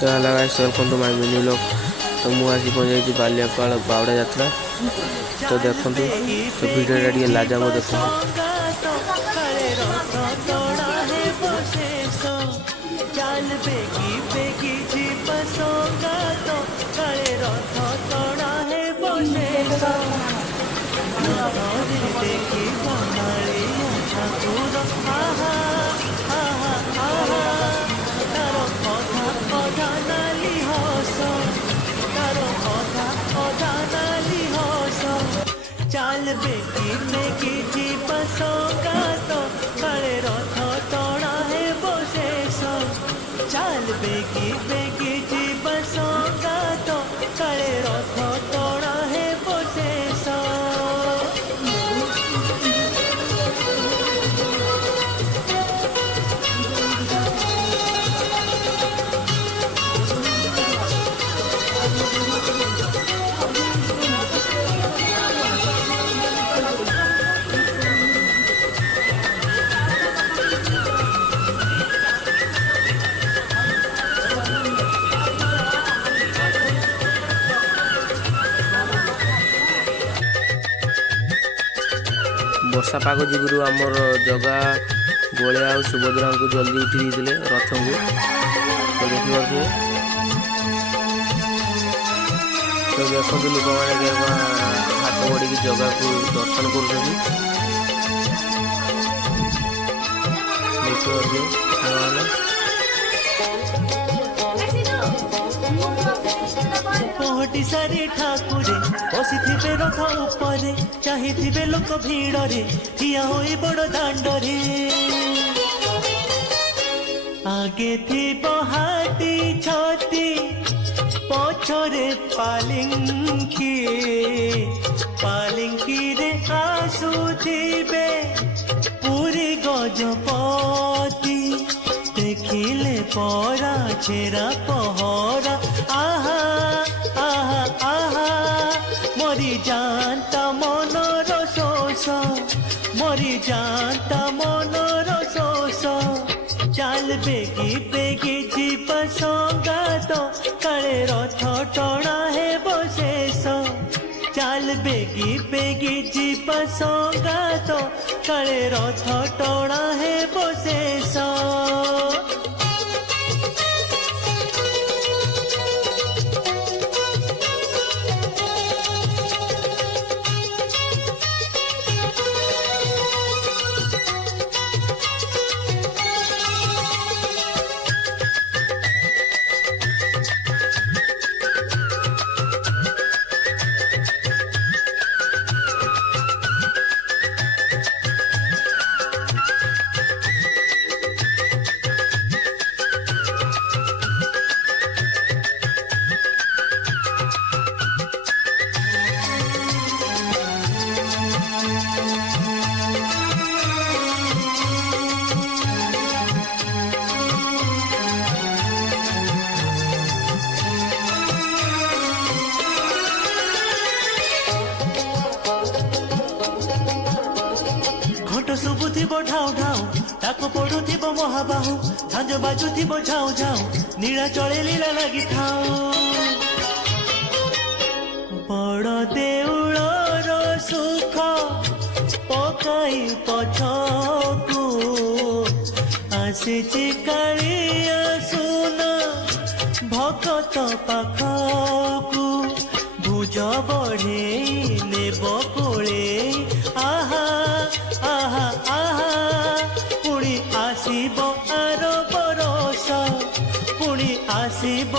तो hello guys, welcome to my mini vlog. तो मुझे आज पहुँच बालियापाल बावड़ा यात्रा। तो देखो तो वीडियो टे लाजब देखो। चाल बेगी बेगी जी बसोगा तो काले रथ तोड़ा है बशेष देखी बंगाली ठाकुर आहा आहा आहा तार अधा अधा नाली हस तार अधा अधा नाली हस चाल बेगी बेगी जी बसोगा तो काले रथ तोड़ा है बशेष चाल बेगी बेगी जी बसोगा तो काले रथ तोड़ा है बशेष। वर्षा पाग जुगुरु आमर जगा बलिया और सुभद्रा को जल्दी उठी देते रथ को। तो देखिए तो देखो लोक मैंने हाथ बढ़ी जगह को दर्शन कर पहटी सारी ठाकुरे बसी रथ उपरे चाहिए लोक भिड़े ठिया हो बड़ दाण्डरे आगे थी हाथी छती पछरे पालिंकी पालिंकी रे आसुथिबे पूरी गजपति देखिले परा छेरा पहरा आहा आहा आहा मरी जानता मनर शोष मरी जानता मनर शोष चाल बेगी बेगी जीव संगात काले रथ टणा है बशेष चाल बेगी बेगी जीव संगात काले रथ टणा है बशेष। शुभुथिबो ढाउ ढाउ ताको पड़ुथिबो महाबाहु झांझ बाजुथिबो झाउ झाउ नीला चले लीला लगी थाओ बड़ देउलर सुख पकाई पछकु आसीची कालिया सुना भकत पाखकु भुज बढ़े नेब कोले आहा आहा आहा पुणी आसीब आर बरस पुणी आसीब